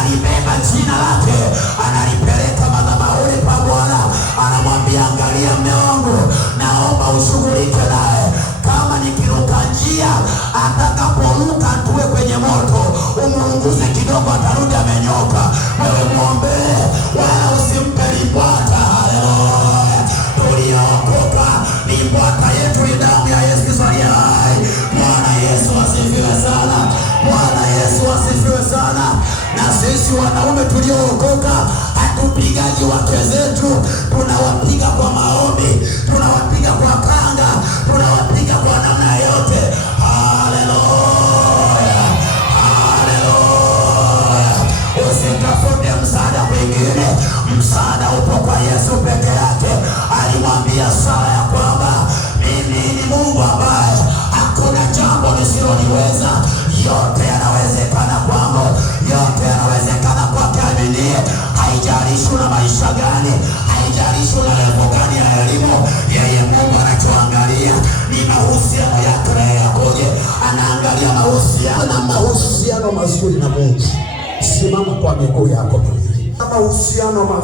analibeba jina lake, analipeleka madhabahuni pa Bwana, anamwambia angalia mume wangu, naomba ushughulike naye. Kama nikiruka njia, atakaporuka tuwe kwenye moto, umuunguze kidogo, atarudi amenyoka. Wewe muombee, wala usimpe limbwata. Haleluya. Tuliokoka, limbwata yetu ni damu ya Yesu Kristo aliye hai. Bwana Yesu asifiwe sana. Bwana Yesu asifiwe sana. Na sisi wanaume tuliookoka, hatupigaji wake zetu, tunawapiga kwa maombi, tunawapiga kwa kanga, tunawapiga kwa namna yote. Haleluya. Haleluya. Usitafute msaada kwingine, msaada upo kwa Yesu peke yake. Alimwambia Sara ya kwamba mimi ni Mungu ambaye hakuna jambo nisiloliweza. Yote yanawezekana kwangu, yote yanawezekana kwake aminiye. Haijalishi una maisha gani, haijalishi una level gani ya elimu, yeye Mungu anachoangalia ni mahusiano yako na yakoje. Anaangalia mahusiano mazuri na Mungu. Simama kwa miguu yako. Mahusiano